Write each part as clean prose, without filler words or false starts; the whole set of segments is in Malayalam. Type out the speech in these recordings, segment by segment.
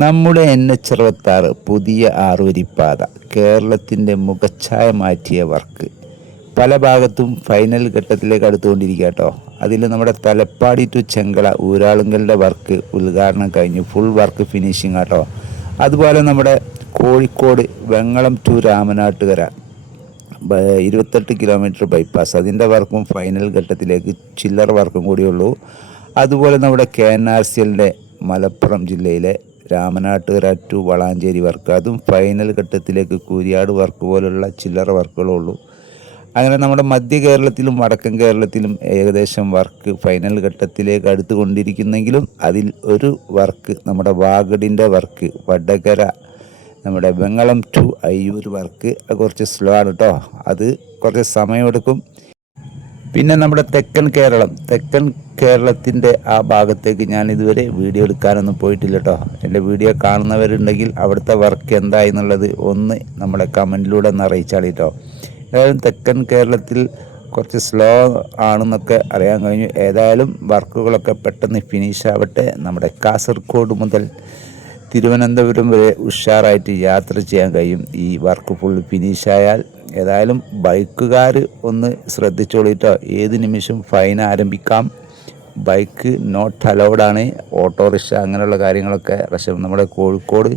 നമ്മുടെ NH 66 പുതിയ ആറുവരിപ്പാത കേരളത്തിൻ്റെ മുഖച്ഛായ മാറ്റിയ വർക്ക് പല ഭാഗത്തും ഫൈനൽ ഘട്ടത്തിലേക്ക് അടുത്തുകൊണ്ടിരിക്കുക കേട്ടോ. അതിൽ നമ്മുടെ തലപ്പാടി ടു ചെങ്കള ഊരാളുങ്കലിൻ്റെ വർക്ക് ഉദ്ഘാടനം കഴിഞ്ഞു, ഫുൾ വർക്ക് ഫിനിഷിങ് കേട്ടോ. അതുപോലെ നമ്മുടെ Kozhikode Vengalam to Ramanattukara 28 kilometer bypass അതിൻ്റെ വർക്കും ഫൈനൽ ഘട്ടത്തിലേക്ക്, ചില്ലറ വർക്കും കൂടിയുള്ളൂ. അതുപോലെ നമ്മുടെ KNRCL മലപ്പുറം ജില്ലയിലെ രാമനാട്ടുകര ടു വളാഞ്ചേരി വർക്ക് അതും ഫൈനൽ ഘട്ടത്തിലേക്ക്, കൂരിയാട് വർക്ക് പോലുള്ള ചില്ലറ വർക്കുകളേ ഉള്ളൂ. അങ്ങനെ നമ്മുടെ മധ്യ കേരളത്തിലും വടക്കൻ കേരളത്തിലും ഏകദേശം വർക്ക് ഫൈനൽ ഘട്ടത്തിലേക്ക് അടുത്തുകൊണ്ടിരിക്കുന്നെങ്കിലും അതിൽ ഒരു വർക്ക് നമ്മുടെ വാഗടിൻ്റെ വർക്ക് വടകര നമ്മുടെ വെങ്ങളം ടു അയ്യൂർ വർക്ക് കുറച്ച് സ്ലോ ആണ് കേട്ടോ. അത് കുറച്ച് സമയമെടുക്കും. പിന്നെ നമ്മുടെ തെക്കൻ കേരളത്തിൻ്റെ ആ ഭാഗത്തേക്ക് ഞാൻ ഇതുവരെ വീഡിയോ എടുക്കാനൊന്നും പോയിട്ടില്ല കേട്ടോ. എൻ്റെ വീഡിയോ കാണുന്നവരുണ്ടെങ്കിൽ അവിടുത്തെ വർക്ക് എന്തായി എന്നുള്ളത് ഒന്ന് നമ്മളെ കമൻറ്റിലൂടെ ഒന്ന് അറിയിച്ചാൽ കേട്ടോ. ഏതായാലും തെക്കൻ കേരളത്തിൽ കുറച്ച് സ്ലോ ആണെന്നൊക്കെ അറിയാൻ കഴിഞ്ഞു. ഏതായാലും വർക്കുകളൊക്കെ പെട്ടെന്ന് ഫിനിഷ് ആവട്ടെ. നമ്മുടെ കാസർഗോഡ് മുതൽ തിരുവനന്തപുരം വരെ ഉഷാറായിട്ട് യാത്ര ചെയ്യാൻ കഴിയും ഈ വർക്ക് ഫുൾ ഫിനിഷായാൽ. ഏതായാലും ബൈക്കുകാർ ഒന്ന് ശ്രദ്ധിച്ചോളിട്ടോ, ഏത് നിമിഷം ഫൈൻ ആരംഭിക്കാം. ബൈക്ക് നോട്ട് അലൗഡാണ്, ഓട്ടോറിക്ഷ അങ്ങനെയുള്ള കാര്യങ്ങളൊക്കെ. പക്ഷേ നമ്മുടെ കോഴിക്കോട്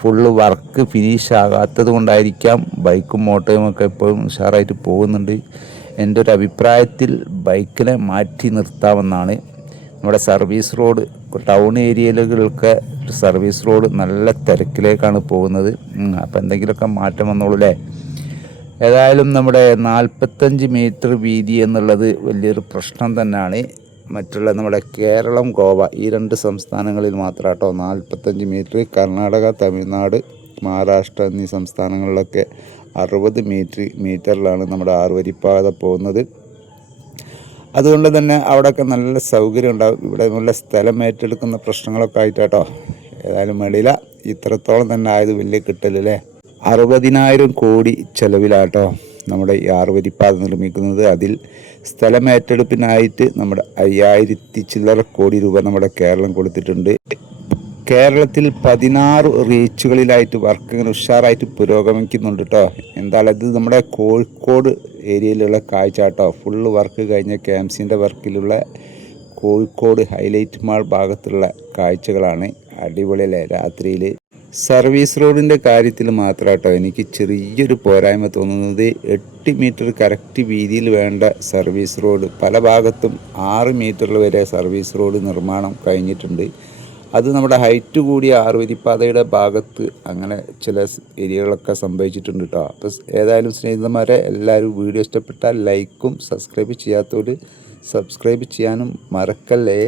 ഫുള്ള് വർക്ക് ഫിനിഷ് ആകാത്തത് കൊണ്ടായിരിക്കാം ബൈക്കും മോട്ടോയും ഒക്കെ എപ്പോഴും ഉഷാറായിട്ട് പോകുന്നുണ്ട്. എൻ്റെ ഒരു അഭിപ്രായത്തിൽ ബൈക്കിനെ മാറ്റി നിർത്താമെന്നാണ്. നമ്മുടെ സർവീസ് റോഡ് ടൗൺ ഏരിയയിലൊക്കെ സർവീസ് റോഡ് നല്ല തിരക്കിലേക്കാണ് പോകുന്നത്. അപ്പോൾ എന്തെങ്കിലുമൊക്കെ മാറ്റം വന്നോളൂ അല്ലേ. ഏതായാലും നമ്മുടെ 45 മീറ്റർ വീതി എന്നുള്ളത് വലിയൊരു പ്രശ്നം തന്നെയാണ്. മറ്റുള്ള നമ്മുടെ കേരളം, ഗോവ ഈ 2 സംസ്ഥാനങ്ങളിൽ മാത്രം കേട്ടോ 45 മീറ്റർ. കർണാടക, തമിഴ്നാട്, മഹാരാഷ്ട്ര എന്നീ സംസ്ഥാനങ്ങളിലൊക്കെ 60 മീറ്ററിലാണ് നമ്മുടെ ആറുവരിപ്പാത പോകുന്നത്. അതുകൊണ്ട് തന്നെ അവിടെയൊക്കെ നല്ല സൗകര്യം ഉണ്ടാകും. ഇവിടെ നല്ല സ്ഥലം ഏറ്റെടുക്കുന്ന പ്രശ്നങ്ങളൊക്കെ ആയിട്ടോ. ഏതായാലും വെളിയില ഇത്രത്തോളം തന്നെ ആയത് വലിയ കിട്ടലല്ലേ. 60,000 കോടി ചെലവിലാട്ടോ നമ്മുടെ ഈ ആറുവരിപ്പാത നിർമ്മിക്കുന്നത്. അതിൽ സ്ഥലം ഏറ്റെടുപ്പിനായിട്ട് നമ്മുടെ 5,000 ചില്ലറ കോടി രൂപ നമ്മുടെ കേരളം കൊടുത്തിട്ടുണ്ട്. കേരളത്തിൽ 16 റീച്ചുകളിലായിട്ട് വർക്ക് ഇങ്ങനെ ഉഷാറായിട്ട് പുരോഗമിക്കുന്നുണ്ട് കേട്ടോ. എന്തായാലും ഇത് നമ്മുടെ കോഴിക്കോട് ഏരിയയിലുള്ള കാഴ്ച കേട്ടോ. ഫുള്ള് വർക്ക് കഴിഞ്ഞ KMCൻ്റെ വർക്കിലുള്ള കോഴിക്കോട് ഹൈലൈറ്റ് മാൾ ഭാഗത്തുള്ള കാഴ്ചകളാണ്. അടിപൊളിയല്ലേ രാത്രിയിൽ. സർവീസ് റോഡിൻ്റെ കാര്യത്തിൽ മാത്രം കേട്ടോ എനിക്ക് ചെറിയൊരു പോരായ്മ തോന്നുന്നത്. 8 മീറ്റർ കറക്റ്റ് വീതിയിൽ വേണ്ട സർവീസ് റോഡ് പല ഭാഗത്തും 6 മീറ്ററിൽ വരെ സർവീസ് റോഡ് നിർമ്മാണം കഴിഞ്ഞിട്ടുണ്ട്. അത് നമ്മുടെ ഹൈറ്റ് കൂടിയ ആറുവരിപ്പാതയുടെ ഭാഗത്ത് അങ്ങനെ ചില ഏരിയകളൊക്കെ സംഭവിച്ചിട്ടുണ്ട് കേട്ടോ. അപ്പോൾ ഏതായാലും സ്നേഹിതന്മാരെ, എല്ലാവരും വീഡിയോ ഇഷ്ടപ്പെട്ടാൽ ലൈക്കും, സബ്സ്ക്രൈബ് ചെയ്യാത്തവർ സബ്സ്ക്രൈബ് ചെയ്യാനും മറക്കല്ലേ.